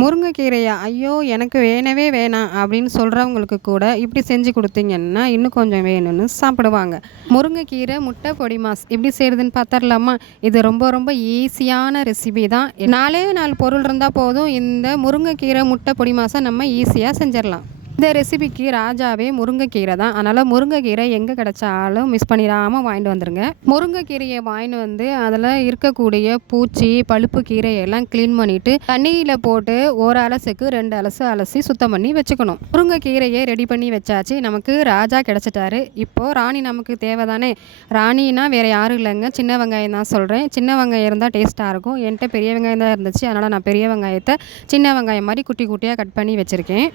முருங்கைக்கீரையா? ஐயோ! எனக்கு வேணவே வேணாம் அப்படின்னு சொல்றவங்களுக்கு கூட இப்படி செஞ்சு குடுத்தீங்கன்னா, இன்னும் கொஞ்சம் வேணும்னு சாப்பிடுவாங்க. முருங்கைக்கீரை முட்டை பொடி மாஸ் எப்படி செய்றதுன்னு பாத்தரலாமா? இது ரொம்ப ரொம்ப ஈஸியான ரெசிபி தான். 4 4 பொருள் இருந்தா போதும். இந்த முருங்கைக்கீரை முட்டை பொடி மாஸ நம்ம ஈஸியா செஞ்சிரலாம். இந்த ரெசிபிக்கு ராஜாவே முருங்கைக்கீரை தான். அதனால முருங்கைக்கீரை எங்கே கிடைச்சாலும் மிஸ் பண்ணிடாம வாங்கிட்டு வந்துருங்க. முருங்கைக்கீரையை வாங்கிட்டு வந்து அதில் இருக்கக்கூடிய பூச்சி, பழுப்பு கீரையெல்லாம் க்ளீன் பண்ணிட்டு தண்ணியில் போட்டு ஒரு அலசுக்கு 2 அலசு அலசி சுத்தம் பண்ணி வச்சுக்கணும். முருங்கைக்கீரையை ரெடி பண்ணி வச்சாச்சு. நமக்கு ராஜா கிடைச்சிட்டாரு. இப்போது ராணி நமக்கு தேவை தானே. ராணினா வேறு யாரும் இல்லைங்க, சின்ன வெங்காயம் தான் சொல்கிறேன். சின்ன வெங்காயம் இருந்தால் டேஸ்ட்டாக இருக்கும். என்கிட்ட பெரிய வெங்காயம் தான் இருந்துச்சு. அதனால் நான் பெரிய வெங்காயத்தை சின்ன வெங்காயம் மாதிரி குட்டி குட்டியாக கட் பண்ணி வச்சுருக்கேன்.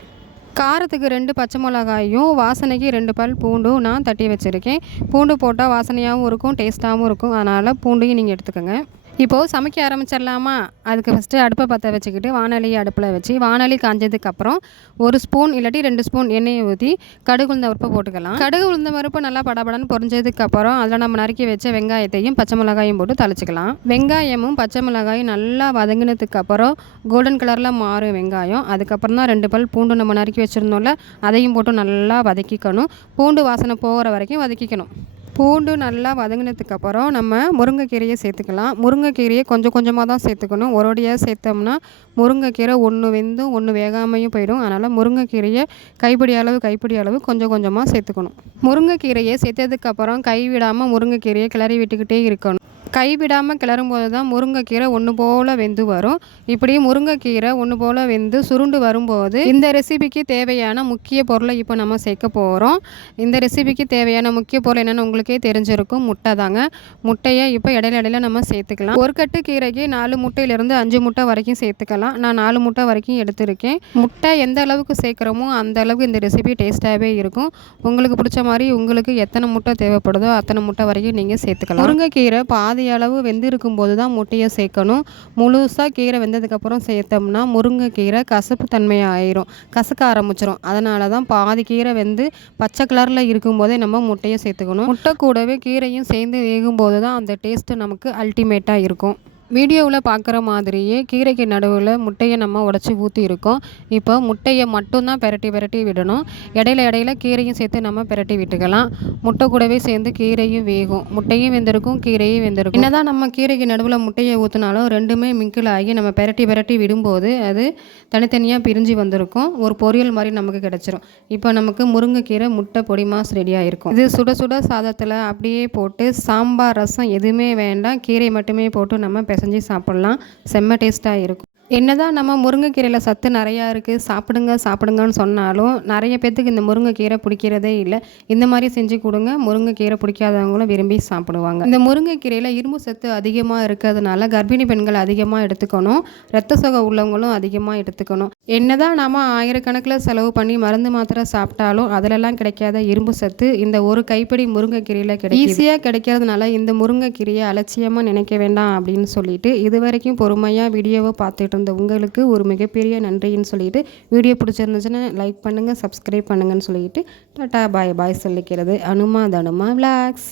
காரத்துக்கு 2 பச்சை மிளகாயும், வாசனைக்கு 2 பல் பூண்டும் நான் தட்டி வச்சுருக்கேன். பூண்டு போட்டால் வாசனையாகவும் இருக்கும், டேஸ்ட்டாகவும் இருக்கும். அதனால் பூண்டையும் நீங்கள் எடுத்துக்கோங்க. இப்போது சமைக்க ஆரம்பிச்சிடலாமா? அதுக்கு ஃபஸ்ட்டு அடுப்பை பற்ற வச்சுக்கிட்டு வானொலியை அடுப்பில் வச்சு வானொலி காஞ்சதுக்கப்புறம் 1 ஸ்பூன் இல்லாட்டி 2 ஸ்பூன் எண்ணெயை ஊற்றி கடுகு உளுந்த பருப்பை போட்டுக்கலாம். கடுகு உளுந்த பருப்பு நல்லா படபடன்னு பொரிஞ்சதுக்கப்புறம் அதில் நம்ம நறுக்கி வச்ச வெங்காயத்தையும் பச்சை மிளகாயும் போட்டு தாளிச்சிக்கலாம். வெங்காயமும் பச்சை மிளகாயும் நல்லா வதங்கினதுக்கப்புறம் கோல்டன் கலரில் மாறும் வெங்காயம். அதுக்கப்புறம் தான் 2 பல் பூண்டு நம்ம நறுக்கி வச்சுருந்தோம்ல, அதையும் போட்டு நல்லா வதக்கிக்கணும். பூண்டு வாசனை போகிற வரைக்கும் வதக்கிக்கணும். பூண்டு நல்லா வதங்கினதுக்கப்புறம் நம்ம முருங்கைக்கீரையை சேர்த்துக்கலாம். முருங்கைக்கீரையை கொஞ்சம் கொஞ்சமாக தான் சேர்த்துக்கணும். ஒரேடியாக சேர்த்தோம்னா முருங்கைக்கீரை ஒன்று வெந்தும் ஒன்று வேகாமையும் போயிடும். அதனால் முருங்கைக்கீரையை கைப்பிடி அளவு கொஞ்சம் கொஞ்சமாக சேர்த்துக்கணும். முருங்கைக்கீரையை சேர்த்ததுக்கப்புறம் கைவிடாமல் முருங்கைக்கீரையை கிளறி விட்டுக்கிட்டே இருக்கணும். கைவிடாமல் கிளறும்போது தான் முருங்கைக்கீரை ஒன்று போல் வெந்து வரும். இப்படி முருங்கைக்கீரை ஒன்று போல் வெந்து சுருண்டு வரும்போது இந்த ரெசிபிக்கு தேவையான முக்கிய பொருளை இப்போ நம்ம சேர்க்க போகிறோம். இந்த ரெசிபிக்கு தேவையான முக்கிய பொருள் என்னென்னு உங்களுக்கே தெரிஞ்சிருக்கும். முட்டை தாங்க. முட்டையை இப்போ இடையில நம்ம சேர்த்துக்கலாம். ஒரு கட்டு கீரைக்கு 4 முட்டையிலேருந்து 5 முட்டை வரைக்கும் சேர்த்துக்கலாம். நான் 4 முட்டை வரைக்கும் எடுத்திருக்கேன். முட்டை எந்த அளவுக்கு சேர்க்குறோமோ அந்த அளவுக்கு இந்த ரெசிபி டேஸ்ட்டாகவே இருக்கும். உங்களுக்கு பிடிச்ச மாதிரி உங்களுக்கு எத்தனை முட்டை தேவைப்படுதோ அத்தனை முட்டை வரைக்கும் நீங்கள் சேர்த்துக்கலாம். முருங்கைக்கீரை பாதி அளவு வெந்திருக்கும் போது தான் முட்டையை சேர்க்கணும். முழுசாக கீரை வெந்ததுக்கப்புறம் சேர்த்தோம்னா முருங்கைக்கீரை கசப்பு தன்மையாக ஆயிரும், கசக்க ஆரம்பிச்சிடும். அதனால தான் பாதி கீரை வெந்து பச்சை கலரில் இருக்கும்போதே நம்ம முட்டையை சேர்த்துக்கணும். முட்டை கூடவே கீரையும் சேர்ந்து வேகும்போது தான் அந்த டேஸ்ட்டு நமக்கு அல்டிமேட்டாக இருக்கும். வீடியோவில் பார்க்குற மாதிரியே கீரைக்கு நடுவில் முட்டையை நம்ம உடச்சி ஊற்றியிருக்கோம். இப்போ முட்டையை மட்டும்தான் பெரட்டி விடணும். இடையில கீரையும் சேர்த்து நம்ம பெரட்டி விட்டுக்கலாம். முட்டை கூடவே சேர்ந்து கீரையும் வேகும். முட்டையும் வெந்திருக்கும், கீரையும் வெந்திருக்கும். என்னதான் நம்ம கீரைக்கு நடுவில் முட்டையை ஊற்றினாலும் ரெண்டுமே மிங்கிள் ஆகி நம்ம பெரட்டி விடும்போது அது தனித்தனியாக பிரிஞ்சு வந்திருக்கும். ஒரு பொரியல் மாதிரி நமக்கு கிடச்சிரும். இப்போ நமக்கு முருங்கைக்கீரை முட்டை பொடி மாஸ் ரெடியாக இருக்கும். இது சுட சுட சாதத்தில் அப்படியே போட்டு சாம்பார், ரசம் எதுவுமே வேண்டாம், கீரை மட்டுமே போட்டு நம்ம செஞ்சு சாப்பிட்லாம். செம்ம டேஸ்ட்டாக இருக்கும். என்னதான் நம்ம முருங்கைக்கீரையில் சத்து நிறையா இருக்குது, சாப்பிடுங்கன்னு சொன்னாலும் நிறைய பேர்த்துக்கு இந்த முருங்கைக்கீரை பிடிக்கிறதே இல்லை. இந்த மாதிரி செஞ்சு கொடுங்க, முருங்கைக்கீரை பிடிக்காதவங்களும் விரும்பி சாப்பிடுவாங்க. இந்த முருங்கைக்கீரையில் இரும்பு சத்து அதிகமாக இருக்கிறதுனால கர்ப்பிணி பெண்கள் அதிகமாக எடுத்துக்கணும். இரத்த சோகை உள்ளவங்களும் அதிகமாக எடுத்துக்கணும். என்னதான் நாம் ஆயிரக்கணக்கில் செலவு பண்ணி மருந்து மாத்திரை சாப்பிட்டாலும் அதிலெல்லாம் கிடைக்காத இரும்பு சத்து இந்த ஒரு கைப்பிடி முருங்கைக்கீரையில் கிடைக்கும். ஈஸியாக கிடைக்கிறதுனால இந்த முருங்கைக்கீரையை அலட்சியமாக நினைக்க வேண்டாம் அப்படின்னு சொல்லிட்டு இது வரைக்கும் பொறுமையாக வீடியோவை பார்த்துட்டு இருந்த உங்களுக்கு ஒரு மிகப்பெரிய நன்றின்னு சொல்லிட்டு, வீடியோ பிடிச்சிருந்துச்சுன்னா லைக் பண்ணுங்கள், சப்ஸ்கிரைப் பண்ணுங்கன்னு சொல்லிட்டு டாட்டா பாய் சொல்லிக்கிறது அனுமா தனுமா விளாக்ஸ்.